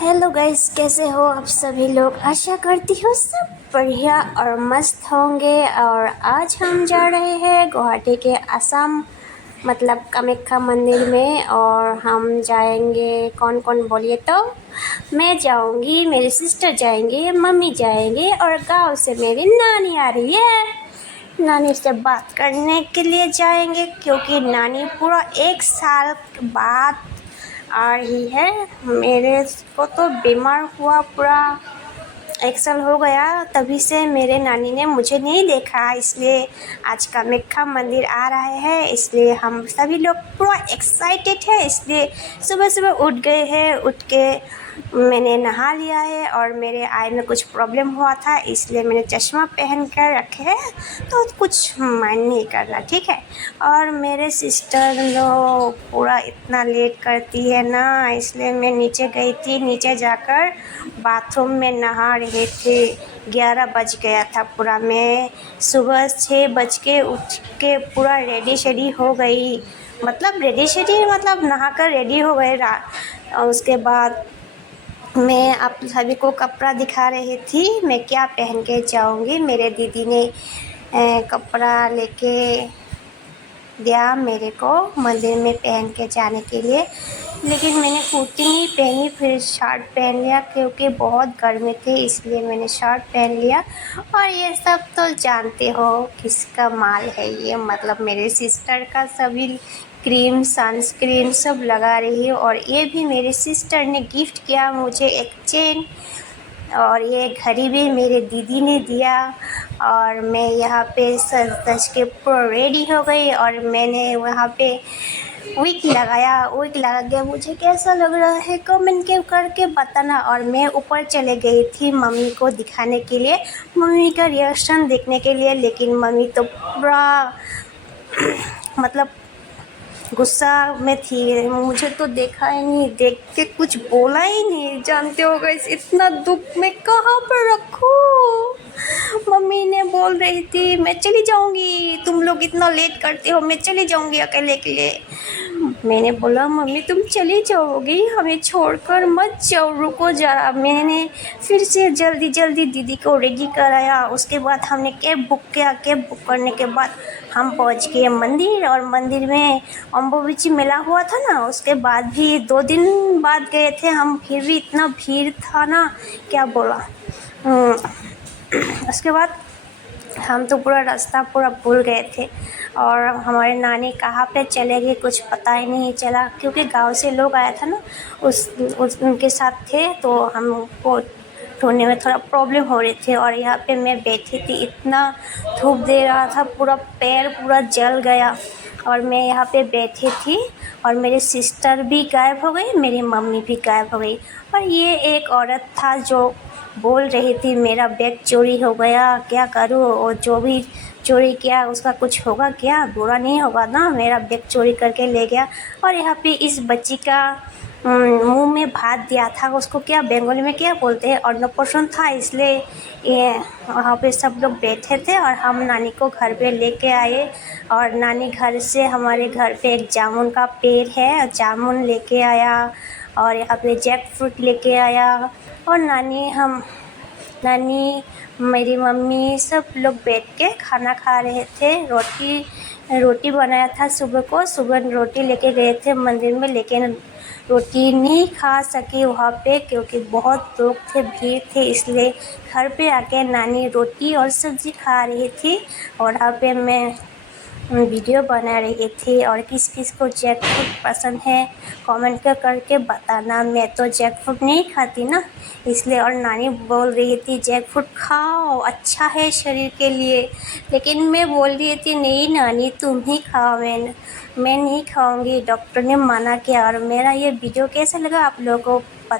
Hello guys, कैसे हो आप सभी लोग। आशा करती हूँ सब बढ़िया और मस्त होंगे। और आज हम जा रहे हैं गुवाहाटी के आसाम मतलब कामाख्या मंदिर में। और हम जाएंगे, कौन कौन बोलिए तो। मैं जाऊंगी, मेरी सिस्टर जाएंगे, मम्मी जाएंगे और गांव से मेरी नानी आ रही है। नानी से बात करने के लिए जाएंगे क्योंकि नानी पूरा 1 साल बाद आ रही है। मेरे को तो बीमार हुआ पूरा 1 साल हो गया, तभी से मेरे नानी ने मुझे नहीं देखा। इसलिए आज कामाख्या मंदिर आ रहा है, इसलिए हम सभी लोग पूरा एक्साइटेड है। इसलिए सुबह सुबह उठ गए हैं। उठ के मैंने नहा लिया है और मेरे आई में कुछ प्रॉब्लम हुआ था, इसलिए मैंने चश्मा पहन कर रखे है, तो कुछ माइंड नहीं करना, ठीक है। और मेरे सिस्टर लोग पूरा इतना लेट करती है ना, इसलिए मैं नीचे गई थी। नीचे जाकर बाथरूम में नहा रहे थे। 11 बज गया था पूरा। मैं सुबह 6 बज के उठ के पूरा रेडी शेडी हो गई, मतलब रेडी शेडी मतलब नहा कर रेडी हो गए। और उसके बाद मैं आप सभी को कपड़ा दिखा रही थी, मैं क्या पहन के जाऊंगी। मेरे दीदी ने कपड़ा लेके दिया मेरे को मंदिर में पहन के जाने के लिए, लेकिन मैंने कुर्ती नहीं पहनी, फिर शर्ट पहन लिया क्योंकि बहुत गर्मी थी, इसलिए मैंने शर्ट पहन लिया। और ये सब तो जानते हो किसका माल है ये, मतलब मेरे सिस्टर का। सभी क्रीम सनस्क्रीन सब लगा रही है। और ये भी मेरी सिस्टर ने गिफ्ट किया मुझे एक चेन, और ये घड़ी भी मेरे दीदी ने दिया। और मैं यहाँ पे सज धज के पूरा रेडी हो गई और मैंने वहाँ पे विग लगाया। विग लगा के मुझे कैसा लग रहा है कमेंट के करके बताना। और मैं ऊपर चले गई थी मम्मी को दिखाने के लिए, मम्मी का रिएक्शन देखने के लिए, लेकिन मम्मी तो पूरा मतलब गुस्सा में थी। मुझे तो देखा ही नहीं, देख के कुछ बोला ही नहीं। जानते हो गाइस, इतना दुख मैं कहाँ पर रखूँ। मम्मी ने बोल रही थी मैं चली जाऊंगी, तुम लोग इतना लेट करते हो, मैं चली जाऊंगी अकेले के लिए। मैंने बोला मम्मी तुम चली जाओगी, हमें छोड़कर मत जाओ, रुको जरा। मैंने फिर से जल्दी जल्दी दीदी को रेडी कराया। उसके बाद हमने कैब बुक किया। कैब बुक करने के बाद हम पहुंच गए मंदिर। और मंदिर में अम्बुबाची मेला हुआ था ना, उसके बाद भी 2 दिन बाद गए थे हम, फिर भी इतना भीड़ था ना, क्या बोला। उसके बाद हम तो पूरा रास्ता पूरा भूल गए थे। और हमारे नानी कहाँ पे चले गए कुछ पता ही नहीं चला, क्योंकि गांव से लोग आया था ना, उनके साथ थे, तो हमको ढूंढने में थोड़ा प्रॉब्लम हो रही थी। और यहाँ पे मैं बैठी थी, इतना धूप दे रहा था, पूरा पैर पूरा जल गया। और मैं यहाँ पे बैठी थी और मेरे सिस्टर भी गायब हो गई, मेरी मम्मी भी गायब हो गई। और ये एक औरत था जो बोल रही थी मेरा बैग चोरी हो गया, क्या करूँ। और जो भी चोरी किया उसका कुछ होगा क्या, बुरा नहीं होगा ना, मेरा बैग चोरी करके ले गया। और यहाँ पे इस बच्ची का मुंह में भात दिया था, उसको क्या बंगाली में क्या बोलते हैं, अन्नप्राशन था, इसलिए ये वहाँ पे सब लोग बैठे थे। और हम नानी को घर पे लेके आए। और नानी घर से हमारे घर पे एक जामुन का पेड़ है, जामुन लेके आया। और यहाँ पे जैक फ्रूट लेके आया। और नानी मेरी मम्मी सब लोग बैठ के खाना खा रहे थे। रोटी बनाया था सुबह को, सुबह रोटी लेके गए थे मंदिर में, लेकिन रोटी नहीं खा सके वहाँ पे क्योंकि बहुत लोग थे, भीड़ थे, इसलिए घर पे आके नानी रोटी और सब्ज़ी खा रही थी। और वहाँ पे मैं वीडियो बना रही थी। और किस किस को जैक फ्रूट पसंद है कमेंट करके बताना। मैं तो जैक फ्रूट नहीं खाती ना, इसलिए। और नानी बोल रही थी जैक फ्रूट खाओ, अच्छा है शरीर के लिए, लेकिन मैं बोल रही थी नहीं नानी तुम ही खाओ, मैं नहीं खाऊंगी, डॉक्टर ने मना किया। और मेरा ये वीडियो कैसा लगा आप लोगों को